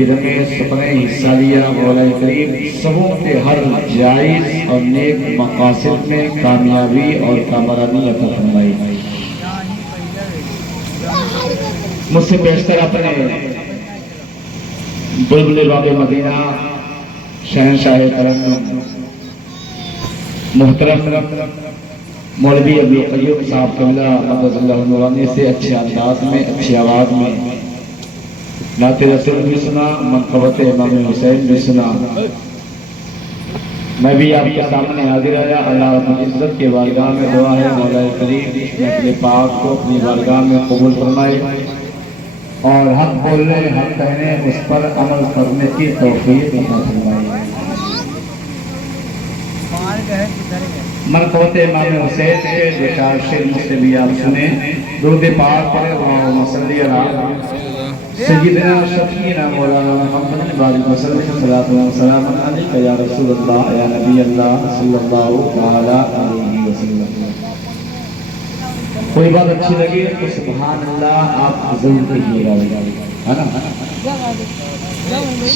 فکر میں سب نے حصہ لیا، مولا کریم سبوں کے ہر جائز اور نیک مقاصد میں کامیابی اور کامرانی عطا فرمائی۔ مجھ سے بیشتر اپنے بلبل باب مدینہ شہنشاہ کرم محترم مولوی عبدالقیوم صاحب قبلہ مدد اللہ نورانی سے اچھے انداز میں، اچھی آواز میں نعت رسول بھی سنا، منقبت امام حسین بھی سنا۔ میں بھی آپ کے سامنے حاضر آیا۔ اللہ رب العزت کے بارگاہ میں دعا ہے مولا کریم اپنے پاک کو اپنی بارگاہ میں قبول فرمائے اور حق بولنے، حق کہنے، اس پر عمل کرنے کی توفیق عطا فرمائے۔ منقبت امام حسین کے دو چار شعر مجھ سے بھی آپ سنیں۔ درود پاک پڑھیں، اللہم صلی علی سیدنا شفیعنا مولانا محمد بارک وسلم صلاۃ و سلام علیک یا رسول اللہ یا نبی اللہ صلی اللہ تعالی علیہ وسلم۔ کوئی بات اچھی لگی تو سبحان اللہ آپ ضرور کہیے گا، ہے نا؟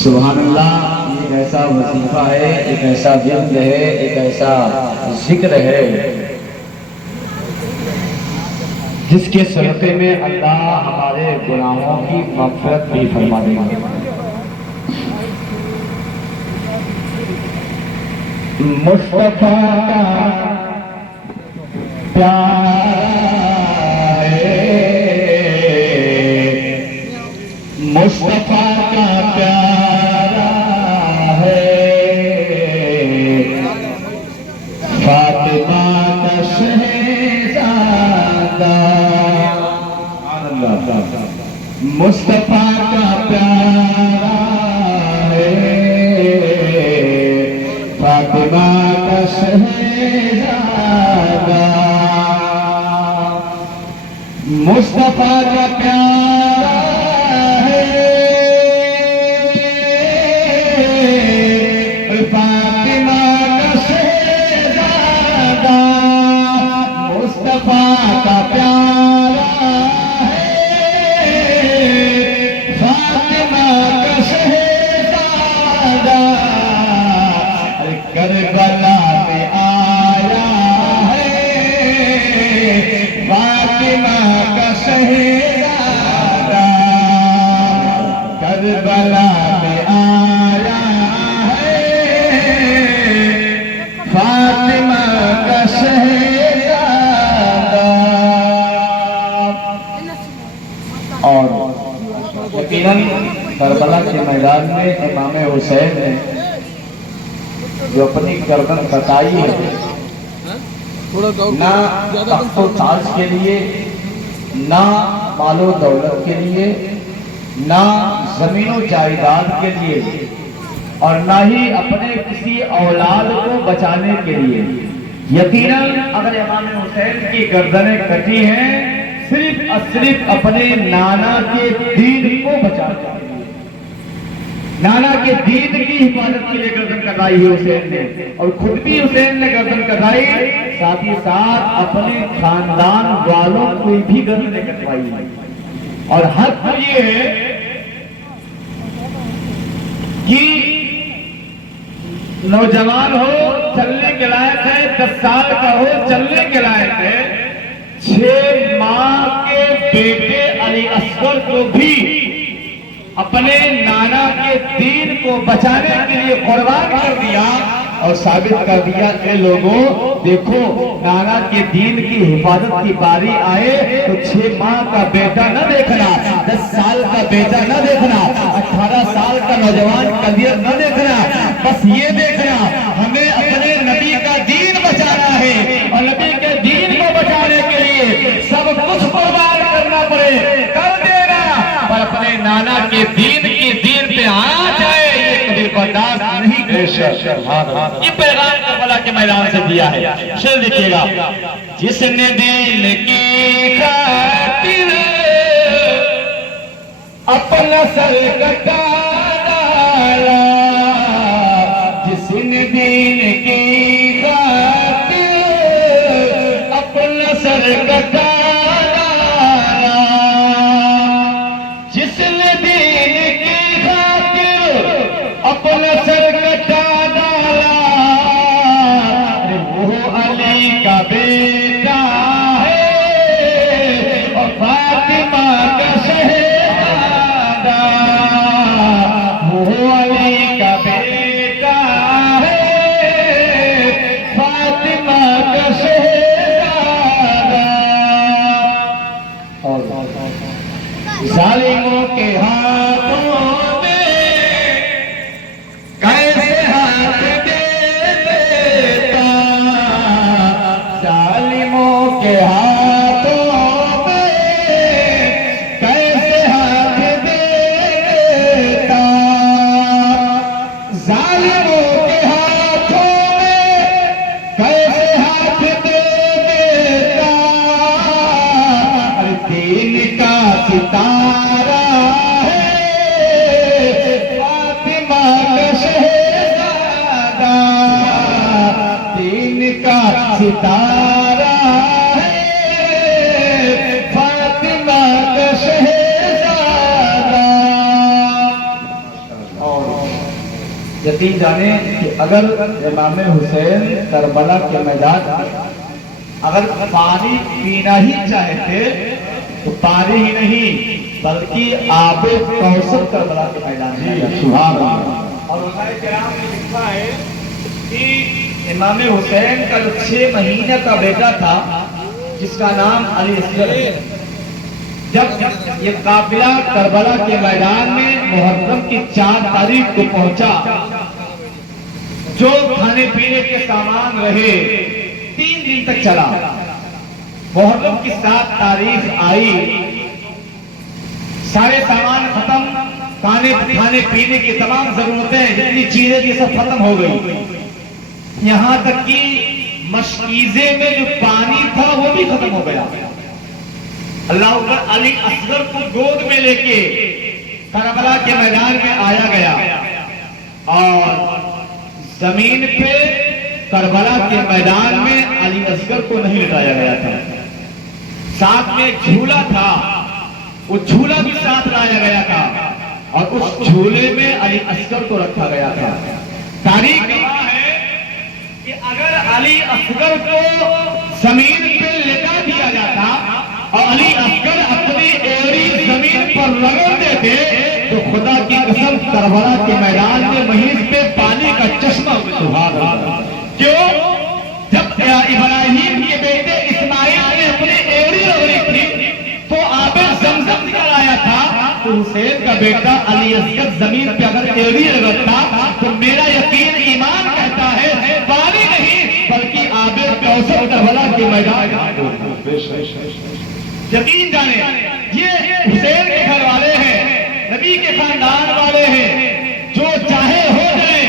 سبحان اللہ ایک ایسا وظیفہ ہے، ایک ایسا ورد ہے، ایک ایسا ذکر ہے جس کے صدقے میں اللہ ہمارے گناہوں کی مغفرت بھی فرما دے گا۔ مصطفیٰ کا پیار مصطفیٰ کا پیارا ہے، فاطمہ کا شہزادہ، مصطفیٰ کا پیارا ہے، فاطمہ کا شہزادہ، مصطفیٰ کا پیارا کا پیارا ہے، فاطمہ کا شہزادہ، کربلا میں آیا ہے، فاطمہ کا شہزادہ، کربلا میں آیا ہے، فاطمہ کا شہزادہ۔ اور یقیناً کربلا کے میدان میں امام حسین نے جو اپنی گردن کٹائی ہے، نہ تخت و تاج کے لیے، نہ مال و دولت کے لیے، نہ زمین و جائیداد کے لیے، اور نہ ہی اپنے کسی اولاد کو بچانے کے لیے۔ یقیناً اگر امام حسین کی گردنیں کٹی ہیں صرف اور صرف اپنے نانا کے دین کو بچانے کے لیے، نانا کے دین کی حفاظت کے لیے گردن کٹائی ہے حسین نے، اور خود بھی حسین نے گردن کٹائی، ساتھ ہی ساتھ اپنے خاندان والوں کو بھی گردن کٹوائی ہے۔ اور حق یہ ہے کہ نوجوان ہو چلنے کے لائق ہے، 10 سال کا ہو چلنے کے لائق ہے، 6 ماہ کے بیٹے علی اصغر کو بھی اپنے نانا کے دین کو بچانے کے لیے قربان کر دیا اور ثابت کر دیا کہ لوگوں دیکھو نانا کے دین کی حفاظت کی باری آئے تو 6 ماہ کا بیٹا نہ دیکھنا، 10 سال کا بیٹا نہ دیکھنا، 18 سال کا نوجوان قدیر نہ دیکھنا، بس یہ دیکھنا ہمیں اپنے نبی کا دین بچانا ہے، اور نبی کے دین کو بچانے کے لیے سب کچھ قربان کرنا پڑے کر دینا، اور اپنے نانا کے دین پہ آ جائے یہ کبھی برداشت نہیں کرے۔ یہ پیغام کربلا کے میدان سے دیا ہے۔ شعر دیکھیے گا، جس نے دین کی خاطر اپنا سر کٹا ڈالا، جس نے دین کی خاطر اپنا سر کٹا ڈالا، جس نے دین کی خاطر ستارہ ہے فاطمہ کا شہزادہ. اور یقین جانے کہ اگر امام حسین کربلا کے میدان میں اگر پانی پینا ہی چاہتے تو پانی ہی نہیں بلکہ آب کوثر کربلا کے میدان میں. سبحان اللہ. اور علماء کرام نے لکھا ہے کہ امام حسین کا جو 6 مہینے کا بیٹا تھا جس کا نام علی اصغر ہے، جب یہ قافلہ کربلا کے میدان میں محرم کی 4 تاریخ کو پہنچا، جو کھانے پینے کے سامان رہے 3 دن تک چلا. محرم کی 7 تاریخ آئی، سارے سامان ختم، کھانے پینے کی تمام ضرورتیں جتنی چیزیں یہ سب ختم ہو گئی. یہاں تک کہ مشکیزے میں جو پانی تھا وہ بھی ختم ہو گیا. اللہ اکبر. علی اصغر کو گود میں لے کے کربلا کے میدان میں آیا گیا اور زمین پہ کربلا کے میدان میں علی اصغر کو نہیں لٹایا گیا تھا. ساتھ میں جھولا تھا، وہ جھولا بھی ساتھ لایا گیا تھا اور اس جھولے میں علی اصغر کو رکھا گیا تھا. تاریخ گواہ ہے کہ اگر علی اصغر کو زمین پہ لٹا دیا جاتا اور علی اصغر اپنی ایڑی زمین پر رگڑ دیتے تو خدا کی قسم کربلا کے میدان میں محیط پہ پانی کا چشمہ. سبحان اللہ. کیوں؟ جب ابراہیم کے بیٹے اسماعیل نے اپنی ایڑی رگڑی تھی تو آب زمزم نکل آیا تھا، تو حسین کا بیٹا علی اصغر زمین پہ اگر ایڑی رگڑتا تو میرا یقین ایمان کہتا ہے پانی نہیں بلکہ آب کوثر کربلا کے میدان. یقین جانے یہ حسین کے گھر والے ہیں، نبی کے خاندان والے ہیں، جو چاہے ہو جائے،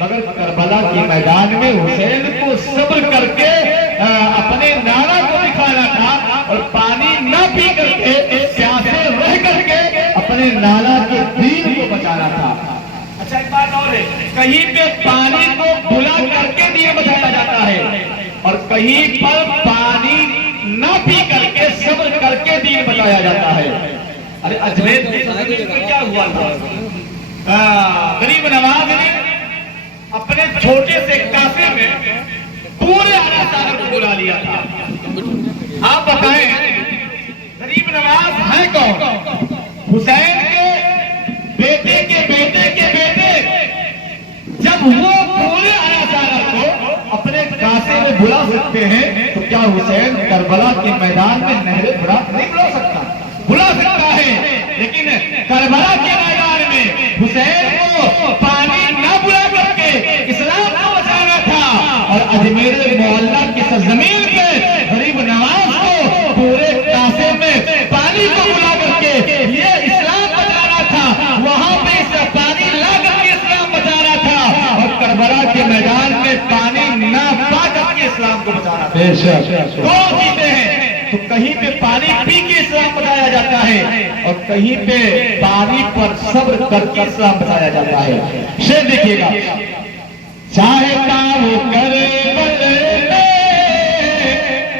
مگر کربلا کے میدان میں حسین کو صبر کر کے اپنے نانا کو دکھانا تھا اور پانی نہ پی کر کے پیاسے رہ کر کے اپنے نانا کے دین کو بچانا تھا. اچھا ایک بات اور ہے، کہیں پہ پانی کو بلا کر کے دین بچایا جاتا ہے اور کہیں پر پانی نہ پی کر کے صبر کر کے دین بتایا جاتا ہے. ارے اجمیر میں کیا ہوا تھا؟ غریب نواز نے اپنے چھوٹے سے کاسے میں پورے اعلیٰ سارے کو بلا لیا تھا. آپ بتائیں غریب نواز ہے کون؟ حسین کے بیٹے کے بیٹے کے بیٹے. جب وہ پورے اعلیٰ سارے کو اپنے کاسے میں بلا سکتے ہیں تو کیا حسین کربلا کے میدان میں نہر فرات نہیں بلا سکتا؟ بلا سکتا ہے، لیکن کربلا کے میدان میں حسین کو پانی نہ بلا کر کے اسلام کو بچانا تھا اور اجمیر معلیٰ کی سرزمین پہ غریب نواز کو پورے کاسے میں پانی کو بلا کر کے یہ اسلام بچانا تھا. وہاں پہ اسے پانی لا کر کے اسلام بچانا تھا اور کربلا کے میدان میں پانی نہ پا کر کے اسلام کو بچانا تھا. دو چیزیں ہیں، تو کہیں پہ پانی پی کے اسلام بتایا جاتا ہے اور کہیں پہ پانی پر صبر کر کے اسلام بتایا جاتا ہے. شعر دیکھیے گا. چاہتا وہ کرے بدلے،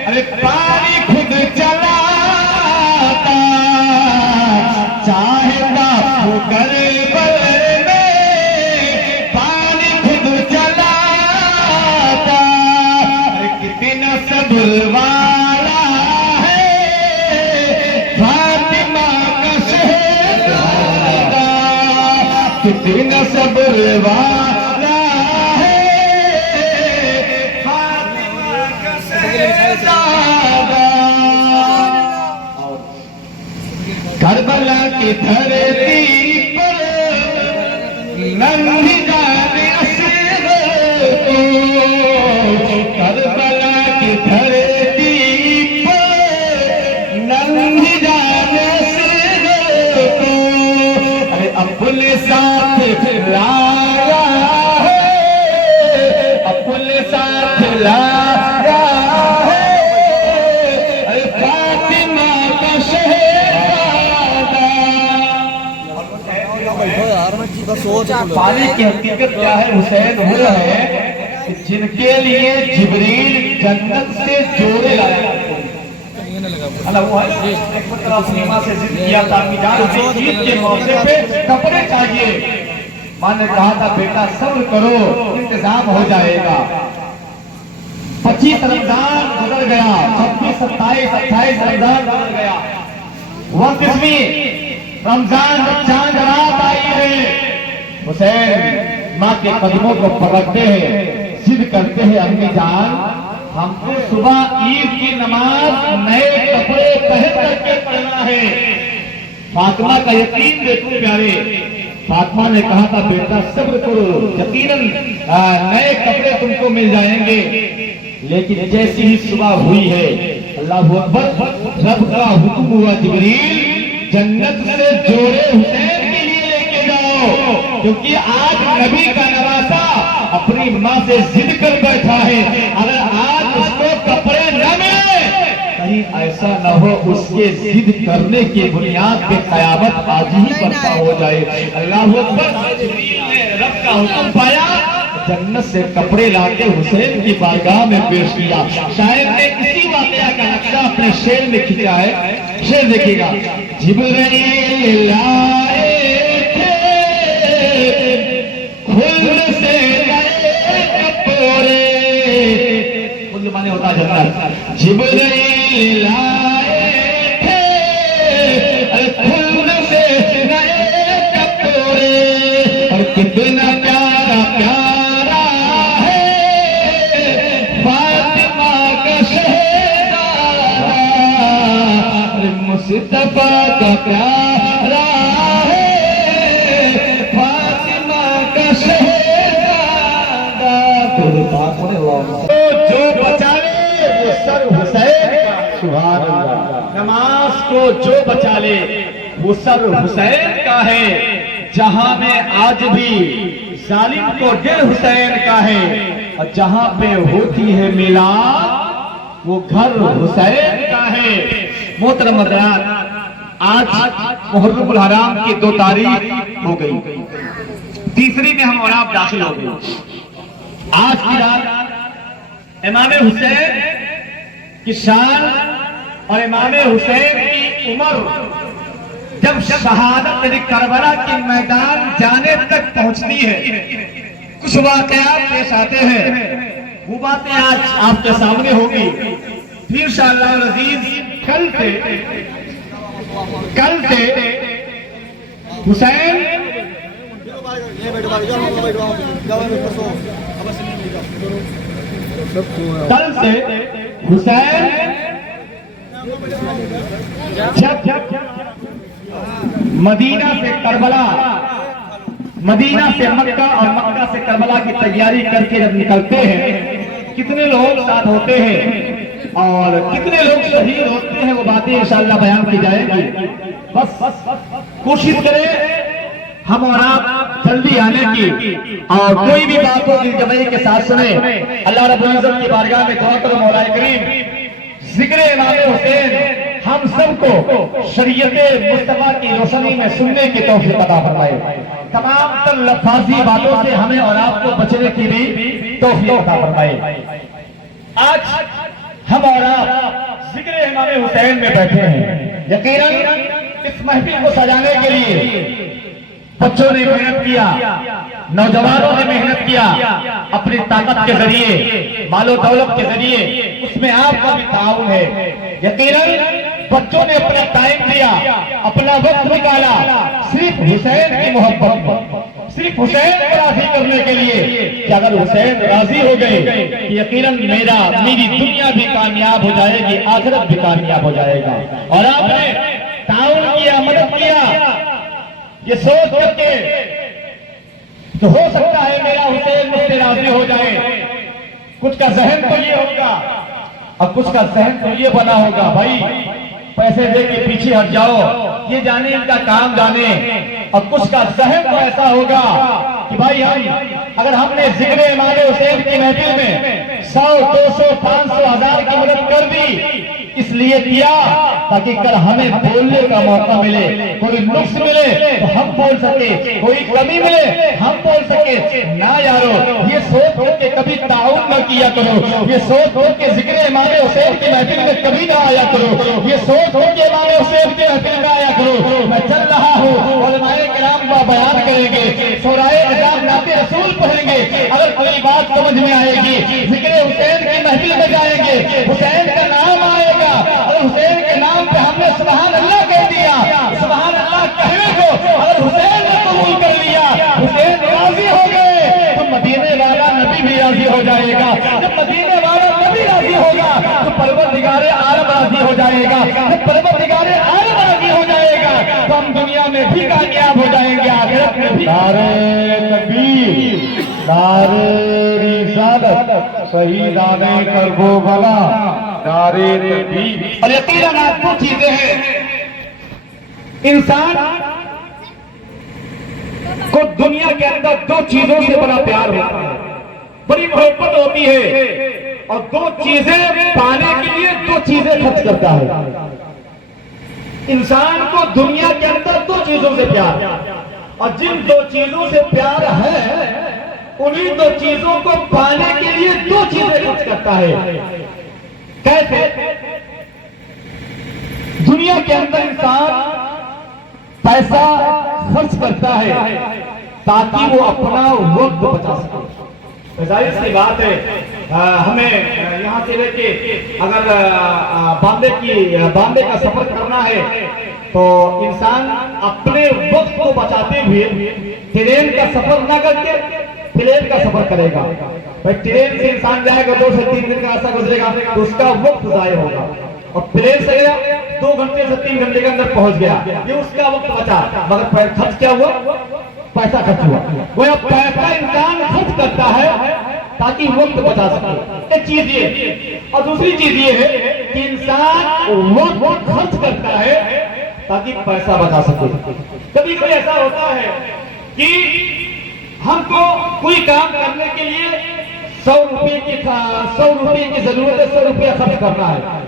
ارے پانی خود چلاتا، چاہتا وہ کرے بدلے، پانی خود چلاتا، کتنا صبر والا ہے فاطمہ کا شہزادہ، کتنا صبر والا ہے فاطمہ کا شہزادہ. کربلا کی دھرتی پر ننھی جان اصغر کو، کربلا کی دھرتی پر ننھی جان اصغر کو، ارے اپنے ساتھ لایا ہے، اپنے ساتھ لایا ہے، ارے فاطمہ کا شہزادہ. پانی کی حقیقت کیا ہے؟ حسین وہ ہے جن کے لیے جبریل جنت سے جوڑے لایا کرتے ہیں۔ اللہ وہ ہے ایک مرتبہ سنیما سے ضد کیا تھا کہ جان عید کے موقع پہ کپڑے چاہیے۔ ماں نے کہا تھا بیٹا صبر کرو انتظام ہو جائے گا۔ 25 رمضان گزر گیا، 26 27 28 رمضان گزر گیا۔ 29 رمضان چاند رات آئی ہے۔ حسین ماں کے قدموں کو پکڑتے ہیں، ضد کرتے ہیں امی جان ہم کو صبح عید کی نماز نئے کپڑے پہن کر کے پڑھنا ہے۔ فاطمہ کا یقین دیکھو پیارے، فاطمہ نے کہا تھا بیٹا صبر کرو یقیناً نئے کپڑے تم کو مل جائیں گے۔ لیکن جیسی ہی صبح ہوئی ہے اللہ اکبر رب کا حکم ہوا جبریل جنت سے جوڑے حسین کے لیے لے کے جاؤ، کیونکہ آج نبی کا نواسا اپنی ماں سے ضد کر بیٹھا ہے، اگر آج اس کو کپڑے نہ ملے کہیں ایسا نہ ہو اس کے ضد کرنے کی بنیاد پہ قیامت آج ہی برپا ہو جائے۔ اللہ اکبر جبریل نے رب کا حکم پایا، جنت سے کپڑے لا کے حسین کی بارگاہ میں پیش کیا۔ شاعر نے اسی واقعہ کا نقشہ اپنے شعر میں کھینچا ہے، شعر دیکھیے گا۔ جبریل لائے تھے خلد سے نئے کپڑے، خلد مانے ہوتا جنت، جبریل لائے تھے خلد سے نئے کپڑے، اور کتنا پیارا پیارا مصطفیٰ کا پیارا ہے فاطمہ کا شہزادہ۔ جو بچا لے وہ سر حسین کا، سبحان اللہ، نماز کو جو بچا لے وہ سر حسین کا ہے۔ جہاں میں آج بھی ظالم کو دل حسین کا ہے، اور جہاں پہ ہوتی ہے میلاد وہ گھر حسین کا ہے۔ محترم حضرات، آج محرم الحرام کی 2 تاریخ ہو گئی، تیسری میں ہم اور آپ داخل ہو گئے۔ آج کی رات امام حسین کی شان اور امام حسین کی عمر جب شہادت کربلا کے میدان جانے تک پہنچتی ہے، کچھ واقعات پیش آتے ہیں، وہ باتیں آج آپ کے سامنے ہوگی۔ پھر انشاءاللہ العزیز کل سے حسین جب مدینہ سے کربلا، مدینہ سے مکہ اور مکہ سے کربلا کی تیاری کر کے جب نکلتے ہیں، کتنے لوگ ساتھ ہوتے ہیں اور کتنے لوگ شہید ہوتے ہیں، وہ باتیں انشاءاللہ بیان کی جائے گی۔ بس کوشش کریں ہم اور آپ جلدی آنے کی، اور کوئی بھی بات ہو دل جمعی کے ساتھ سنیں۔ اللہ رب العزت کی بارگاہ میں دعا کرو مولا کریم ذکر امام حسین ہم سب کو شریعت مصطفیٰ کی روشنی میں سننے کی توفیق عطا فرمائے، تمام تر لفاظی باتوں سے ہمیں اور آپ کو بچنے کی بھی توفیق عطا فرمائے۔ آج ہم اور آپ ذکر امام حسین میں بیٹھے ہیں، یقیناً اس محفل کو سجانے کے لیے بچوں نے محنت کیا، نوجوانوں نے محنت کیا، اپنی طاقت کے ذریعے، مال و دولت کے ذریعے، اس میں آپ کا بھی تعاون ہے۔ یقیناً بچوں نے اپنا ٹائم دیا، اپنا وقت نکالا صرف حسین کی محبت میں، صرف حسین کو راضی کرنے کے لیے کہ اگر حسین راضی ہو گئے یقیناً میری دنیا بھی کامیاب ہو جائے گی، آخرت بھی کامیاب ہو جائے گا۔ اور آپ نے تعاون کیا، مدد کیا، یہ سوچ کر کے تو ہو سکتا ہے میرا حسین مجھ سے راضی ہو جائے۔ کچھ کا ذہن تو یہ ہوگا اور کچھ کا ذہن تو یہ بنا ہوگا بھائی پیسے دے کے پیچھے ہٹ جاؤ، یہ جانے ان کا کام جانے، اور کچھ کا ذہن تو ایسا ہوگا کہ بھائی اگر ہم نے ذکر امام حسین کی محفل میں 100 200 500 1000 کی مدد کر دی، اس لیے کیا تاکہ کل ہمیں بولنے کا موقع ملے، کوئی نقص ملے تو ہم بول سکے، کوئی کمی ملے ہم بول سکے۔ نہ یارو یہ سوچ کر کے کبھی تعاون نہ کیا کرو، یہ سوچ کر کے ذکر امام حسین کی محفل میں کبھی نہ آیا کرو، یہ سوچ کر کے امام حسین کی محفل میں آیا کرو۔ میں چل رہا ہوں، علماء کرام کا بیان کریں گے، شورائے نظام نعت رسول پڑھیں گے، اگر کوئی بات سمجھ میں آئے گی ذکر حسین کی محفل میں جائیں گے، حسین کا نام آئے گا، اگر حسین کے نام پہ ہم نے سبحان اللہ کہہ دیا، سبحان اللہ کہنے کو اگر حسین نے قبول کر لیا، حسین راضی ہو گئے تو مدینے والا نبی بھی راضی ہو جائے گا، جب مدینے والا نبی راضی ہوگا تو پروردگار عالم راضی ہو جائے گا، جب پروردگار عالم راضی ہو جائے گا تو ہم دنیا میں بھی کامیاب ہو جائیں گے، آخرت میں بھی۔ نعرہ تکبیر، نعرہ رسالت، شہیدان کربلا، نعرہ تکبیر۔ اور یقیناً آپ دو چیزیں ہیں، انسان کو دنیا کے اندر دو چیزوں سے بڑا پیار ہوتا ہے، بڑی محبت ہوتی ہے، اور دو چیزیں پانے کے لیے دو چیزیں خرچ کرتا ہے۔ انسان کو دنیا کے اندر دو چیزوں سے پیار، اور جن دو چیزوں سے پیار ہے انہی دو چیزوں کو پانے کے لیے دو چیزیں خرچ کرتا ہے۔ کیسے؟ دنیا کے اندر انسان پیسہ خرچ کرتا ہے تاکہ وہ اپنا وقت بچا سکے۔ ظاہر سی بات ہے، ہمیں یہاں سے لے کے اگر بامبے کا سفر کرنا ہے تو انسان اپنے وقت کو بچاتے ہوئے ٹرین کا سفر نہ کر کے پلین کا سفر کرے گا۔ ٹرین سے انسان جائے گا 2 سے 3 دن کا عرصہ گزرے گا تو اس کا وقت ضائع ہوگا، اور پلین سے گیا 2 گھنٹے سے 3 گھنٹے کے اندر پہنچ گیا، یہ اس کا وقت بچا، مگر خرچ کیا ہوا؟ پیسہ خرچ ہوا۔ وہ پیسہ انسان خرچ کرتا ہے تاکہ وقت بچا سکے، ایک چیز یہ، اور دوسری چیز یہ ہے کہ انسان وقت خرچ کرتا ہے تاکہ پیسہ بچا سکے۔ کبھی کبھی ایسا ہوتا ہے کہ ہم کو کوئی کام کرنے کے لیے 100 روپے کی ضرورت ہے، 100 روپیہ خرچ کرنا ہے۔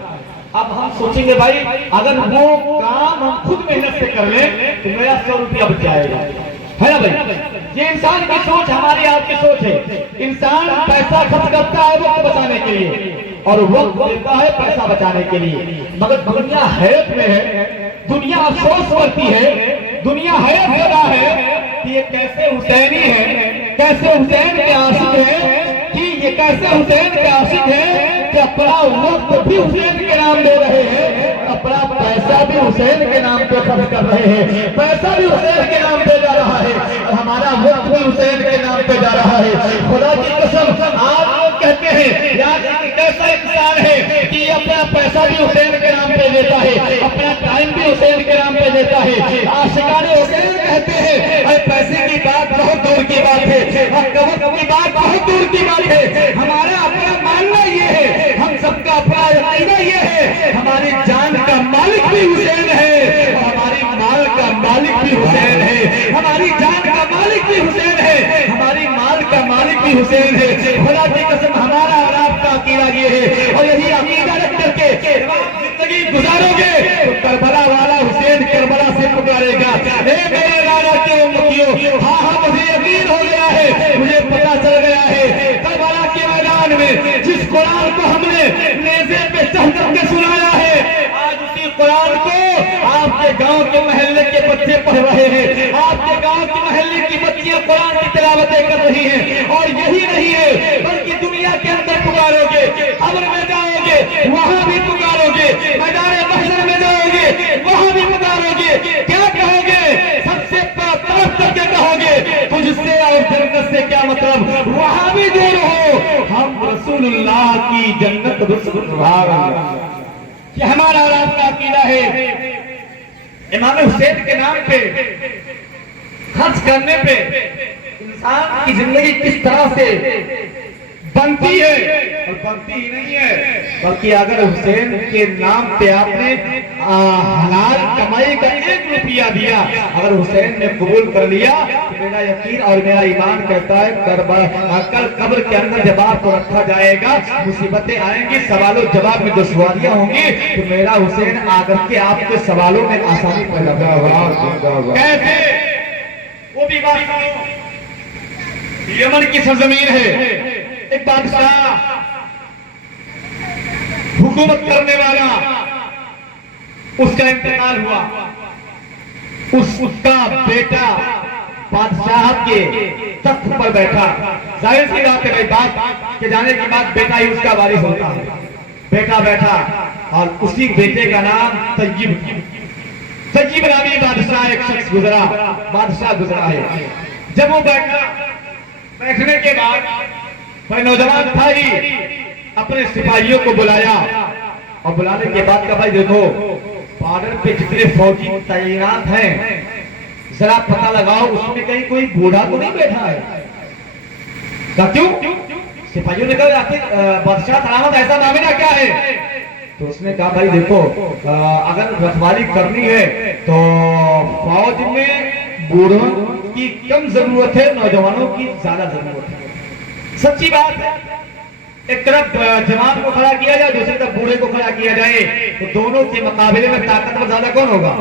اب ہم سوچیں گے بھائی اگر وہ کام ہم خود محنت سے کر لیں تو میرا 100 روپیہ بچ جائے گا، ہے نا بھائی؟ یہ انسان کی سوچ، ہماری آپ کی سوچ ہے۔ انسان پیسہ خرچ کرتا ہے وقت بچانے کے لیے، اور وقت دیتا ہے پیسہ بچانے کے لیے، مگر دنیا حیرت میں ہے، دنیا افسوس کرتی ہے، دنیا حیرت زدہ ہے کہ یہ کیسے حسینی ہے، کیسے حسین کے عاشق ہے، کہ یہ کیسے حسین کے عاشق ہے کہ اپنا وقت بھی حسین کے نام لے رہے ہیں، اپنا پیسہ بھی حسین کے نام پہ خرچ کر رہے ہیں، پیسہ بھی حسین کے نام پہ جا رہا ہے، اور ہمارا وقت بھی حسین کے نام پہ جا رہا ہے۔ خدا کی قسم آپ لوگ کہتے ہیں یار کیسا انسان ہے کہ یہ اپنا پیسہ بھی حسین کے نام پہ دیتا ہے، اپنا ٹائم بھی حسین کے نام پہ دیتا ہے۔ عاشقان حسین کہتے ہیں اے پیسے کی بات بہت دور کی بات ہے، اور وقت کی بات بہت دور کی بات ہے، ہمارا اپنا ماننا یہ ہے، ہم سب کا اپنا عقیدہ یہ ہے، ہماری جان کا مالک بھی حسین ہے، اور ہماری مال کا مالک بھی حسین ہے، ہماری جان کا مالک بھی حسین ہے، ہماری مال کا مالک بھی حسین ہے۔ خدا کی قسم ہمارا اور آپ کا عقیدہ یہ ہے، اور یہی عقیدہ رکھ کر کے زندگی گزارو گے تو کربلا والا حسین کربلا سے پکارے گا، اے میرے لالا کے امتیوں، ہاں مجھے یقین ہو گیا ہے، مجھے پتا چل گیا ہے کربلا کے میدان میں جس قرآن کو ہم نے نیزے پہ چڑھ کر کے سنایا ہے، آج اسی قرآن کو آپ کے گاؤں کے محلے کے بچے پڑھ رہے ہیں، آپ کے گاؤں کے محلے کی بچیاں قرآن کی تلاوتیں کر رہی ہیں، اور یہی نہیں ہے بلکہ دنیا کے اندر پکارو گے، قبر میں جاؤ گے وہاں بھی پکارو گے، میدان محشر میں جاؤ گے وہاں بھی پکارو گے، کیا کہو گے؟ سب سے طرف کر کے کہو گے تجھ سے اور جنت سے کیا مطلب، وہاں بھی دور ہو، ہم رسول اللہ کی جنت یہ ہمارا اور آپ کا عقیدہ ہے۔ امام حسین کے نام پہ خرچ کرنے پہ انسان کی زندگی کس طرح سے بنتی ہے، اور بنتی ہی نہیں ہے، بلکہ اگر حسین کے نام پہ آپ نے حلال کمائی کا 1 روپیہ دیا، اگر حسین نے قبول کر لیا تو میرا یقین اور میرا ایمان کہتا ہے کل قبر کے اندر جب آپ کو رکھا جائے گا مصیبتیں آئیں گی, سوال و جواب میں دشواریاں ہوں گی, تو میرا حسین آ کر کے آپ کے سوالوں میں آسانی پیدا ہوگا. کیسے؟ وہ بھی بات سنو. یمن کی سرزمین ہے, ایک بادشاہ حکومت کرنے والا, اس کا انتقال ہوا. اس کا بیٹا بادشاہت کے تخت پر بیٹھا. ظاہر سی بات ہے بھائی, بات کے جانے کے بعد بیٹا ہی اس کا وارث ہوتا ہے. بیٹا بیٹھا اور اسی بیٹے کا نام طیب نامی بادشاہ ایک شخص گزرا, بادشاہ گزرا ہے. جب وہ بیٹھا, بیٹھنے کے بعد بھائی نوجوان تھا ہی, اپنے سپاہیوں کو بلایا اور بلانے کے بعد کہا بھائی دیکھو بارڈر پہ جتنے فوجی تعینات ہیں ذرا پتہ لگاؤ اس میں کہیں کوئی بوڑھا تو نہیں بیٹھا ہے. کہا کیوں؟ سپاہیوں نے کہا بادشاہ سلامت ایسا معاملہ کیا ہے؟ تو اس نے کہا بھائی دیکھو اگر رکھوالی کرنی ہے تو فوج میں بوڑھوں کی کم ضرورت ہے, نوجوانوں کی زیادہ ضرورت ہے. سچی بات ہے, ایک طرف جوان کو کھڑا کیا جائے, دوسری طرف بوڑھے کو کھڑا کیا جائے, تو دونوں کے مقابلے میں طاقتور زیادہ کون ہوگا؟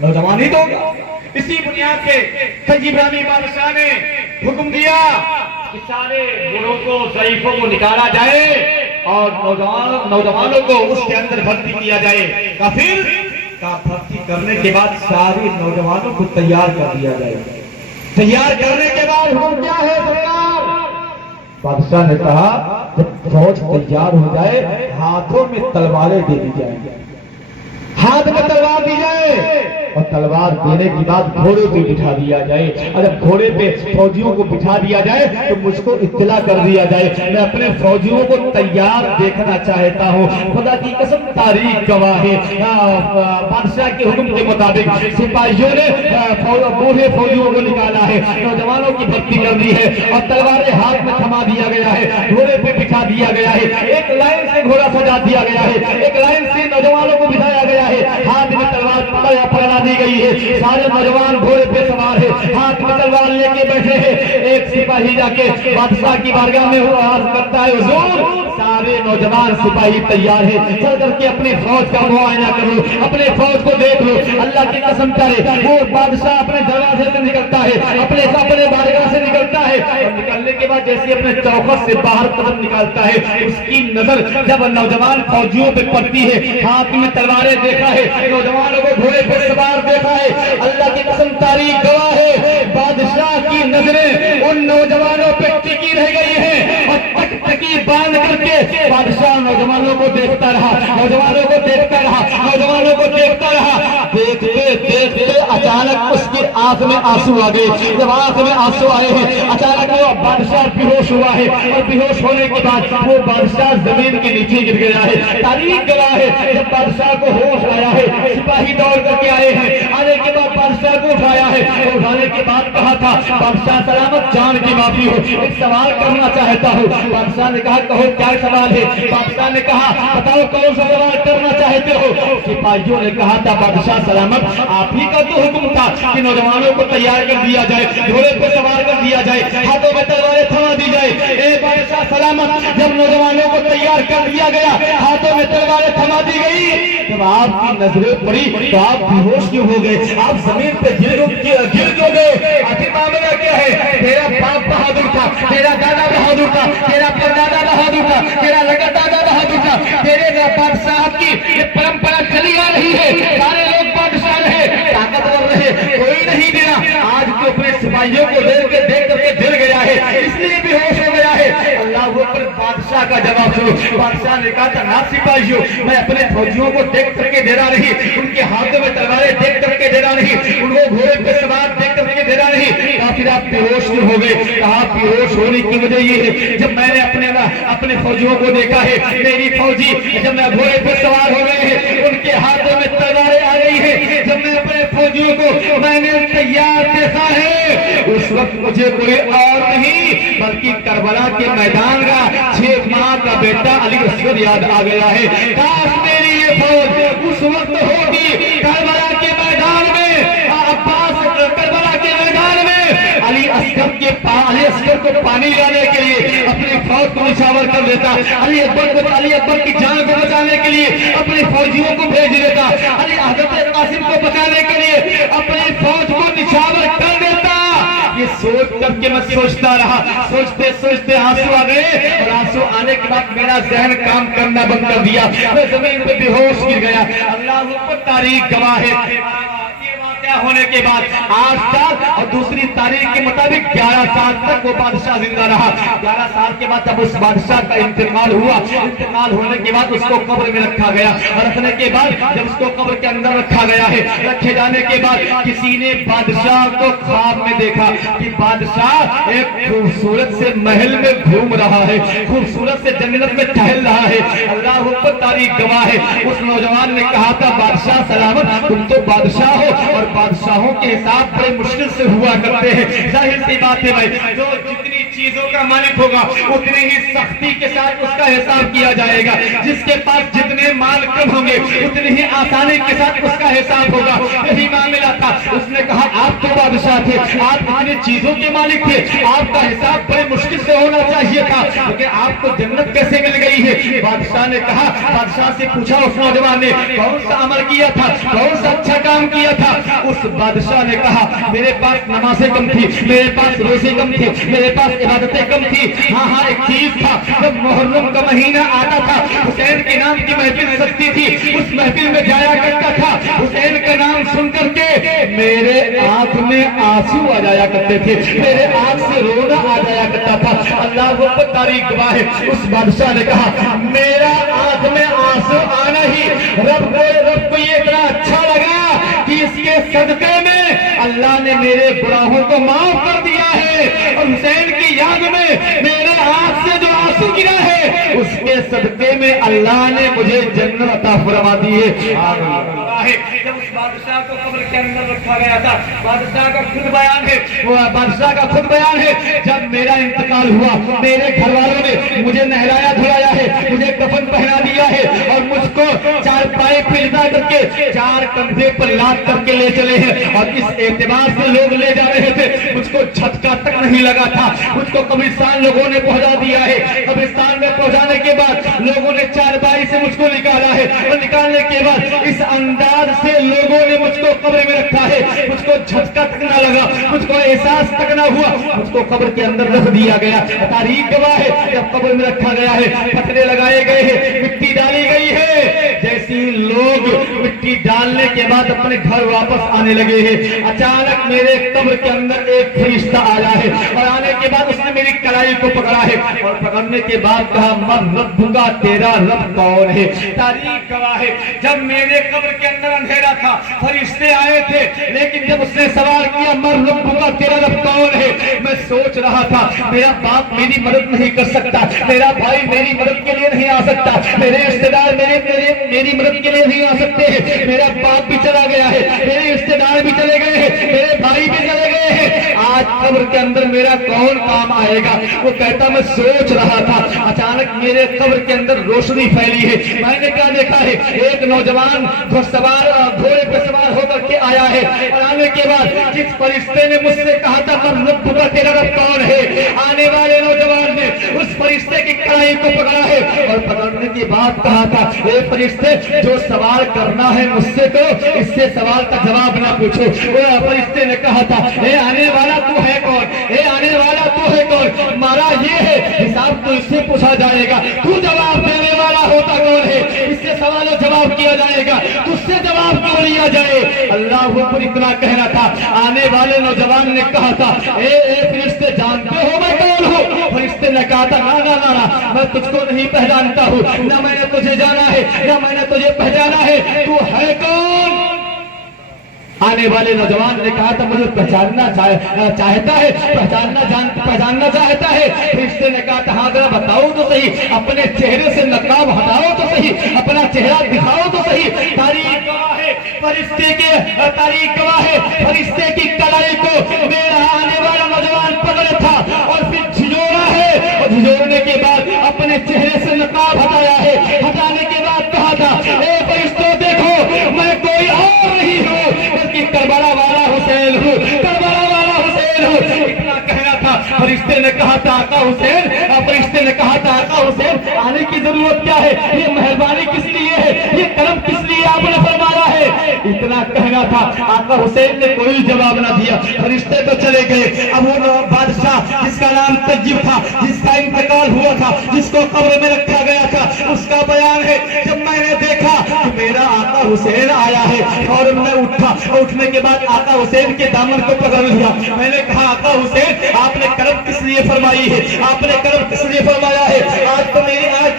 نوجوان ہی تو ہوگا. اسی بنیاد پہ طیب نامی بادشاہ نے حکم دیا کہ سارے بوڑھوں کو, ضعیفوں کو نکالا جائے اور نوجوانوں کو اس کے اندر بھرتی کیا جائے. پھر بھرتی کرنے کے بعد سارے نوجوانوں کو تیار کر دیا جائے. تیار کرنے کے بعد حکم کیا ہے سرکار؟ بادشاہ نے کہا جب فوج تیار ہو جائے ہاتھوں میں تلواریں دے دی جائیں, ہاتھ میں تلوار دی جائے اور تلوار دینے کے بعد گھوڑے پہ بٹھا دیا جائے. اور جب گھوڑے پہ فوجیوں کو بٹھا دیا جائے تو مجھ کو اطلاع کر دیا جائے. میں اپنے فوجیوں کو تیار دیکھنا چاہتا ہوں. خدا کی قسم تاریخ گواہ ہے, بادشاہ کے حکم کے مطابق سپاہیوں نے بوڑھے فوجیوں کو نکالا ہے, نوجوانوں کی بھرتی کر دی ہے اور تلواریں ہاتھ میں تھما دیا گیا ہے, گھوڑے پہ بٹھا دیا گیا ہے. ایک لائن سے گھوڑا سجا دیا گیا ہے, ایک لائن سے نوجوانوں کو بٹھایا گیا ہے, ہاتھ میں تلوار پکڑا دی گئی ہے. سارے نوجوان گھوڑے پہ سوار ہے, ہاتھ میں تلوار لے کے بیٹھے ہیں. ایک سپاہی جا کے بادشاہ کی بارگاہ میں عرض کرتا ہے حضور سارے نوجوان سپاہی تیار ہے, چل کر کے اپنی فوج کا معائنہ کرو, اپنے فوج کو دیکھ لو. اللہ کی قسم کرے وہ بادشاہ اپنے دروازے سے نکلتا ہے, اپنے بارگاہ سے نکلتا ہے اور نکلنے کے بعد جیسے اپنے چوکھٹ سے باہر قدم نکالتا ہے اس کی نظر جب نوجوان فوجیوں پہ پڑتی ہے, ہاتھ میں تلواریں دیکھا ہے, نوجوانوں کو گھوڑے پہ سوار دیکھا ہے, اللہ کی قسم تاریخ گواہ ہے بادشاہ کی نظریں ان نوجوانوں پہ ٹکی رہ گئی ہیں اور ٹک ٹکی باندھ کر کے بادشاہ نوجوانوں کو دیکھتا رہا, نوجوانوں کو دیکھتا رہا, نوجوانوں کو دیکھتا رہا. دیکھتے دیکھتے اچانک اس کی آنکھ میں آنسو آ گئے. جب آنکھ میں آنسو آئے ہیں اچانک وہ بادشاہ بیہوش ہوا ہے اور بیہوش ہونے کے بعد وہ بادشاہ زمین کے نیچے گر گیا ہے. تاریخ گواہ ہے جب بادشاہ کو ہوش آیا ہے سپاہی دوڑ کر کے آئے ہیں, آنے کے بعد بادشاہ کو اٹھایا ہے, اٹھانے کے بعد کہا تھا بادشاہ سلامت جان کی معافی ہو, ایک سوال کرنا چاہتا ہوں. بادشاہ نے کہا کہو کیا سوال ہے؟ بادشاہ نے کہا بتاؤ کون سا سوال کرنا چاہتے ہو؟ سپاہیوں نے کہا تھا بادشاہ سلامت آپ ہی کا تو حکم تھا کہ نوجوانوں کو تیار کر دیا جائے, گھوڑے پہ سوار کر دیا جائے, ہاتھوں میں تلواریں تھما دی جائے. اے بادشاہ سلامت جب نوجوانوں کو تیار کر دیا گیا, ہاتھوں میں تلواریں تھما دی گئی, جب آپ کی نظریں پڑی تو آپ بیہوش کیوں ہو گئے؟ آپ زمین پہ گر کیوں گئے؟ آخر معاملہ کیا ہے؟ تیرا باپ بہادر تھا, تیرا دادا بہادر تھا, تیرا پردادا بہادر تھا, تیرا لگاتار بہادر تھا, تیرے بادشاہ کی یہ پرمپرا چلی آ رہی ہے, سارے لوگ بادشاہ رہے, طاقتور رہے, کوئی نہیں گرا. آج تو اپنے سپاہیوں کو دیکھ کر کے گر گیا ہے, اس لیے بھی ہوش ہو گیا ہے. اللہ پر بادشاہ کا جواب سنو. بادشاہ نے کہا تھا نا سپاہیوں میں اپنے فوجیوں کو دیکھ کر کے ڈرا نہیں, ان کے ہاتھوں میں تلواریں دیکھ کر کے ڈرا نہیں, ان کو گھوڑے پہ سوار دیکھ کر کے ڈرا نہیں. پھر آپ بیہوش کیوں ہو گئے؟ کہا بیہوش ہونے کی وجہ یہ ہے جب میں نے اپنے فوجیوں کو دیکھا ہے, میری فوجی جب میں گھوڑے پہ سوار ہو گئے ہیں ان کے ہاتھوں میں تلواریں آ گئی ہیں, جب میں اپنے فوجیوں کو میں نے تیار دیکھا ہے اس وقت مجھے کوئی اور نہیں بلکہ کربلا کے میدان کا 6 ماہ کا بیٹا علی اصغر یاد آ گیا ہے. کاش میری یہ فوج اس وقت ہوگی کربلا کے میدان میں, عباس کربلا کے میدان میں علی اصغر علی اصغر کو پانی لانے کے لیے اپنی فوج کو نشاور کر دیتا، علی اکبر کی جان کو بچانے کے لیے اپنے فوجیوں کو بھیج دیتا، علی حضرت قاسم کو بچانے کے لیے اپنی فوج کو نشاور کر دیتا۔ یہ سوچ کر کے میں سوچتا رہا، سوچتے سوچتے آنسو آ گئے، اور آنسو آنے کے بعد میرا ذہن کام کرنا بند کر دیا، میں زمین پہ بے ہوش گر گیا۔ اللہ پر تاریخ گواہ ہے، ہونے کے بعد 8 سال اور دوسری تاریخ کے مطابق 11 سال تک وہ بادشاہ زندہ رہا۔ 11 سال کے بعد جب اس بادشاہ کا انتقال ہوا، انتقال ہونے کے بعد اس کو قبر میں رکھا گیا، اور رکھنے کے بعد جب اس کو قبر کے اندر رکھا گیا ہے، رکھے جانے کے بعد کسی نے بادشاہ کو خواب میں دیکھا کہ بادشاہ ایک خوبصورت سے محل میں گھوم رہا ہے، خوبصورت سے جنت میں ٹہل رہا ہے۔ اللہ پر تاریخ گواہ ہے، اس نوجوان نے کہا تھا بادشاہ سلامت، تم تو بادشاہ ہو، اور بادشاہوں کے حساب بڑے مشکل سے ہوا کرتے ہیں۔ ظاہر سی بات ہے بھائی، جو جتنی چیزوں کا مالک ہوگا اتنی ہی سختی کے ساتھ اس کا حساب کیا جائے گا، جس کے پاس جتنے مال کم ہوں گے اتنی ہی آسانی کے ساتھ اس کا حساب ہوگا۔ یہی معاملہ تھا، اس نے کہا آپ تو بادشاہ تھے، آپ اتنی چیزوں کے مالک تھے، آپ کا حساب بڑے مشکل سے ہونا چاہیے تھا، لیکن آپ کو جنت کیسے مل گئی ہے؟ بادشاہ نے کہا، بادشاہ سے پوچھا اس نوجوان نے کون سا عمل کیا تھا، کون سا اچھا کام کیا تھا؟ اس بادشاہ نے کہا میرے پاس نمازیں کم تھی، میرے پاس روزے کم تھی، میرے پاس عبادتیں کم تھی، ہاں ایک چیز تھا، جب محرم کا مہینہ آتا تھا حسین کے نام کی محفل سجتی تھی، اس محفل میں جایا کرتا تھا، حسین کا نام سن کر کے میرے آنکھ میں آنسو آ جایا کرتے تھے، میرے آنکھ سے رونا آ جایا کرتا تھا۔ اللہ پر تاریخ گواہ ہے، اس بادشاہ نے کہا میرا آنکھ میں آنسو آنا ہی رب کو یہ اتنا اچھا لگا کہ اس کے صدقے میں اللہ نے میرے گناہوں کو معاف کر دیا ہے، اور حسین کی یاد میں میرے آنکھ سے جو آنسو گرا ہے اس کے صدقے میں اللہ نے مجھے جنت عطا فرما دی ہے۔ جب اس بادشاہ کو قبر کے اندر رکھا گیا تھا، بادشاہ کا خود بیان ہے، وہ بادشاہ کا خود بیان ہے، جب میرا انتقال ہوا میرے گھر والوں نے مجھے نہلایا دھلایا ہے، مجھے کفن پہنا دیا ہے، اور مجھ کو 4 پائے پہ لٹا کر کے 4 کندھے پر لاد کر کے لے چلے ہیں، اور اس اعتبار سے لوگ لے جا رہے تھے مجھ کو جھٹکا تک نہیں لگا تھا، مجھ کو قبرستان لوگوں نے پہنچا دیا ہے، قبرستان میں پہنچانے کے بعد لوگوں نے 4 بائی سے مجھ کو نکالا ہے، اور نکالنے کے بعد اس انداز سے لوگوں نے مجھ کو قبر میں رکھا ہے، مجھ کو جھٹکا تک نہ لگا، مجھ کو احساس تک نہ ہوا، مجھ کو قبر کے اندر رکھ دیا گیا۔ تاریخ گواہ ہے جب قبر میں رکھا گیا ہے پتھرے لگائے گئے ہیں، مٹی ڈالی گئی ہے، جیسی لوگ مٹی ڈالنے کے بعد اپنے گھر واپس آنے لگے ہیں، اچانک میرے قبر کے اندر ایک فرشتہ آیا ہے، اور آنے کے بعد اس نے میری کلائی کو پکڑا ہے، اور پکڑنے کے بعد کہا من ربک، تیرا رب کون ہے؟ تاریخ گواہ ہے جب میرے قبر کے اندر اندھیرا تھا فرشتے آئے تھے، لیکن جب اس نے سوال کیا من ربک، تیرا رب کون ہے، میں سوچ رہا تھا میرا باپ میری مدد نہیں کر سکتا، میرا بھائی میری مدد کے لیے نہیں آ سکتا، میرے رشتے دار میری مدد کے لیے نہیں آ سکتے ہیں، میرا باپ بھی چلا گیا ہے، میرے رشتے دار بھی چلے گئے ہیں، میرے بھائی بھی چلے گئے ہیں، آج قبر کے اندر میرا کون کام آئے گا؟ وہ کہتا میں سوچ رہا تھا، اچانک میرے قبر کے اندر روشنی پھیلی ہے، میں نے کیا دیکھا ہے ایک نوجوان گھوڑے پہ سوار ہو کر کے آیا ہے، اور آنے کے بعد جس فرشتے نے مجھ سے کہا تھا من ربک، تیرا رب کون ہے، آنے والے نوجوان نے اس فرشتے کی کلائی کو پکڑا ہے، اور پکڑنے کے بعد کہا تھا اے فرشتے جو سوال کرنا ہے مجھ سے تو اس سے سوال کا جواب نہ پوچھو۔ فرشتے نے کہا تھا اے آنے والا تو ہے کون، اے آنے والا تو ہے کون، مارا یہ ہے حساب تو اس سے پوچھا جائے گا، تو جواب دینے والا ہوتا کون ہے، اس سے سوال و جواب کیا جائے گا، تجھ سے جواب کیوں لیا جائے؟ اللہ پر اتنا کہنا تھا، آنے والے نوجوان نے کہا تھا اے فرشتے جانتے ہو میں کون ہوں؟ فرشتے نے کہا تھا نا میں تجھ کو نہیں پہچانتا ہوں، نہ میں نے تجھے جانا ہے نہ میں نے تجھے پہچانا ہے، تو ہے کون؟ آنے والے نوجوان نے کہا تھا مجھے پہچاننا چاہتا ہے، پہچاننا چاہتا ہے۔ فرشتے نے کہا تھا ہاں ذرا بتاؤ تو صحیح، اپنے چہرے سے نقاب ہٹاؤ تو صحیح، اپنا چہرہ دکھاؤ تو صحیح۔ تاریخ گواہ ہے فرشتے کی کلائی کو میرا آنے والا نوجوان پکڑا تھا، اور پھر جھجوڑا ہے، اور جھجوڑنے کے بعد اپنے چہرے سے نقاب ہٹایا ہے، ہٹانے کے بعد کہا تھا اے فرشتوں دیکھو میں کوئی اور نہیں ہوں بلکہ کربلا والا حسین ہوں، کربلا والا حسین ہوں، اتنا کہنا تھا۔ فرشتے نے کہا تھا آقا حسین، فرشتے نے کہا تھا آقا حسین آنے کی ضرورت کیا ہے، یہ مہربانی کس لیے ہے، یہ کرم کس لیے آپ نے فرمایا ہے، اتنا کہنا تھا۔ آقا حسین نے کوئی جواب نہ دیا، فرشتے تو چلے گئے۔ اب وہ بادشاہ جس کا نام طیب تھا، جس کا انتقال ہوا تھا، جس کو قبر میں رکھا گیا تھا، اس کا بیان ہے جب میں نے دیکھا کہ میرا آقا حسین آیا ہے اور میں اٹھا، اٹھنے کے بعد آقا حسین کے دامن کو پکڑ لیا۔ میں نے کہا آقا حسین آپ نے کرم کس لیے فرمائی ہے، آپ نے کرم کس لیے فرمایا ہے، آج تو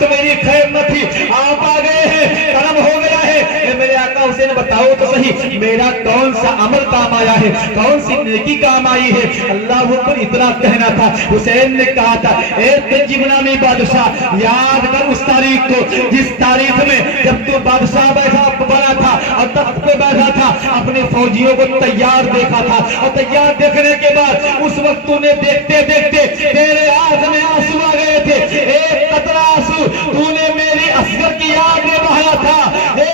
میری خیر نہ تھی، آپ آ گئے ہیں، کرم ہو گیا ہے۔ میرے آقا حسین بتاؤ تو صحیح میرا کون سا عمل کام آیا ہے، کون سی نیکی کام آئی ہے۔ اللہ اکبر، اتنا کہنا تھا۔ حسین نے کہا تھا اے طیب نامی بادشاہ یاد کر اس تاریخ کو جس تاریخ میں جب تو بادشاہ بنا تھا اور تخت پہ بیٹھا تھا، اپنے فوجیوں کو تیار دیکھا تھا، اور تیار دیکھنے کے بعد اس وقت تو نے دیکھتے دیکھتے تیرے آنکھ میں آنسو آ گئے تھے، ایک قطرہ آنسو تو نے میری اصغر کی یاد میں بہایا تھا۔ اے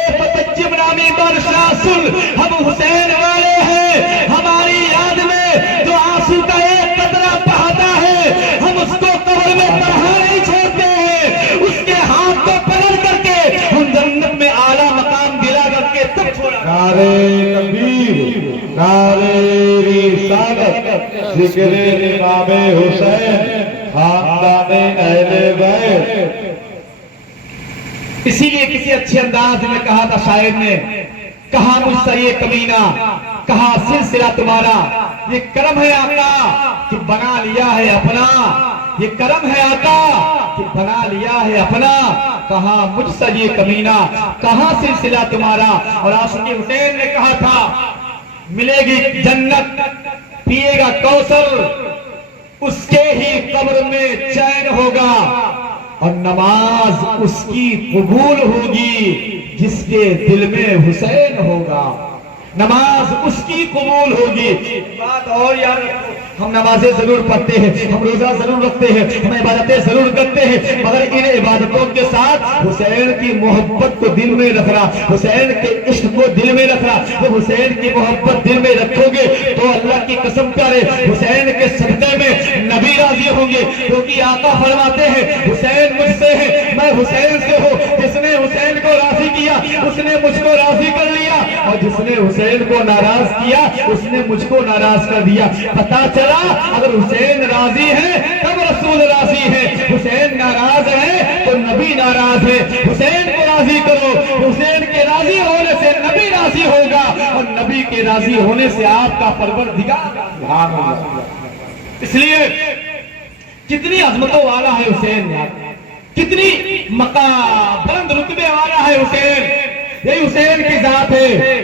طیب نامی بادشاہ سن، ہم حسین والے ہیں، ہماری یاد میں جو آنسو کا ایک قطرہ بہاتا ہے ہم اس کو قبر میں تنہا نہیں چھوڑتے ہیں، اس کے ہاتھ کو پکڑ کر کے ہم جنت میں اعلیٰ مقام دلا کر کے تب چھوڑا۔ نعرہ تکبیر، نعرہ رسالت، ذکر امام حسین، خاندان اہل بیت۔ اسی لیے کسی اچھے انداز میں کہا تھا شاعر نے، کہا مجھ سے یہ کمینہ، کہا سلسلہ تمہارا، یہ کرم ہے آقا کہ بنا لیا ہے اپنا، یہ کرم ہے آقا کہ بنا لیا ہے اپنا، کہا مجھ سے یہ کمینہ، کہاں سلسلہ تمہارا۔ اور عاشق حسین نے کہا تھا ملے گی جنت، پیے گا کوثر، اس کے ہی قبر میں چین ہوگا، اور نماز اس کی قبول ہوگی جس کے دل میں حسین ہوگا، نماز اس کی قبول ہوگی۔ بات اور یاد رکھو، ہم نمازیں ضرور پڑھتے ہیں، ہم روزہ ضرور رکھتے ہیں، ہم عبادتیں ضرور کرتے ہیں، مگر ان عبادتوں کے ساتھ حسین کی محبت کو دل میں رکھنا، حسین کے عشق کو دل میں رکھنا۔ جب حسین کی محبت دل میں رکھو گے تو اللہ کی قسم کرے حسین کے صدقے میں نبی راضی ہوں گے، کیونکہ آقا فرماتے ہیں حسین مجھ سے ہے، میں حسین سے ہوں، جس نے حسین کو راضی کیا اس نے مجھ کو راضی کر لیا، اور جس نے حسین کو ناراض کیا اس نے مجھ کو ناراض کر دیا۔ پتا چلا اگر حسین راضی ہے تب رسول راضی ہے، حسین ناراض ہے تو نبی ناراض ہے۔ حسین کو راضی کرو، حسین کے راضی ہونے سے نبی راضی ہوگا، اور نبی کے راضی ہونے سے آپ کا پروردگار۔ اس لیے کتنی عظمتوں والا ہے حسین، کتنی مقام بلند رتبے والا ہے حسین، یہی حسین کی ذات ہے۔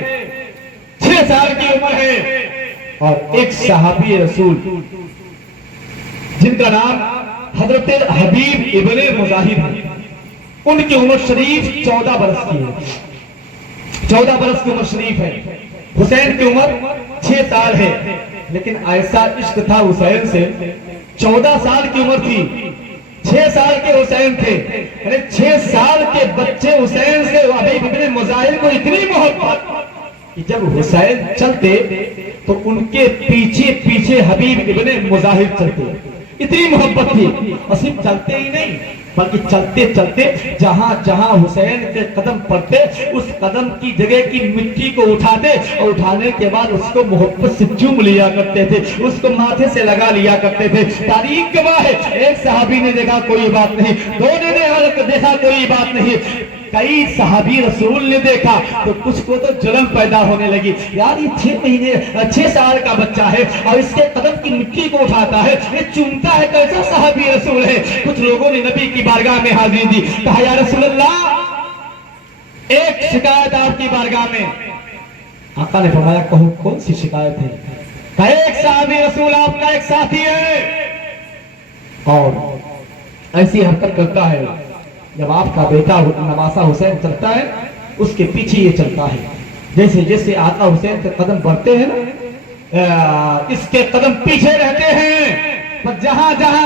6 سال کی عمر ہے، اور ایک صحابی رسول جن کا نام حضرت حبیب ابن مظاہر ہے، ان کی عمر شریف 14 برس کی ہے، 14 برس کی عمر شریف ہے۔ حسین کی عمر 6 سال ہے، لیکن ایسا عشق تھا حسین سے، 14 سال کی عمر تھی، 6 سال کے حسین تھے، یعنی 6 سال کے بچے حسین سے حبیب ابن مظاہر کو اتنی محبت کہ جب حسین چلتے تو ان کے پیچھے پیچھے حبیب ابن مظاہر چلتے، اتنی محبت تھی۔ اور صرف چلتے ہی نہیں بلکہ چلتے چلتے جہاں جہاں حسین کے قدم پڑتے اس قدم کی جگہ کی مٹی کو اٹھاتے، اور اٹھانے کے بعد اس کو محبت سے چوم لیا کرتے تھے، اس کو ماتھے سے لگا لیا کرتے تھے۔ تاریخ گواہ ہے، ایک صحابی نے دیکھا کوئی بات نہیں، 2 نے دیکھا کوئی بات نہیں، کئی صحابی رسول نے دیکھا تو کچھ کو تو جلن پیدا ہونے لگی، یار یہ 6 سال کا بچہ ہے اور اس کے قدم کی مٹی کو اٹھاتا ہے، یہ چومتا ہے، کیسا صحابی رسول ہے۔ کچھ لوگوں نے نبی کی بارگاہ میں حاضری دی، کہا یا رسول اللہ ایک شکایت آپ کی بارگاہ میں۔ آقا نے فرمایا کہو کون سی شکایت ہے؟ کہا ایک صحابی رسول آپ کا ایک ساتھی ہے اور ایسی حرکت کرتا ہے، جب آپ کا بیٹا نواسہ حسین چلتا ہے اس کے پیچھے یہ چلتا ہے، جیسے جیسے آقا حسین کے قدم بڑھتے ہیں نا اس کے قدم پیچھے رہتے ہیں، پر جہاں جہاں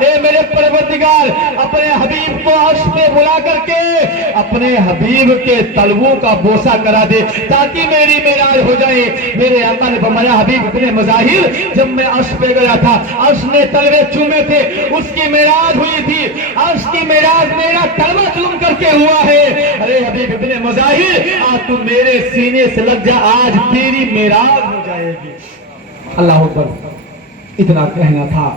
اے میرے پروردگار اپنے حبیب کو عرش پہ بلا کر کے اپنے حبیب کے تلووں کا بوسہ کرا دے تاکہ میری معراج ہو جائے۔ میرے آقا نے فرمایا حبیب ابن مظاہر جب میں عرش پہ گیا تھا عرش نے تلوے چومے تھے، اس کی معراج ہوئی تھی، عرش کی معراج میرا تلوہ چوم کر کے ہوا ہے۔ ارے حبیب ابن مظاہر آج تو میرے سینے سے لگ جا، آج تیری معراج ہو جائے گی۔ اللہ اکبر، اتنا کہنا تھا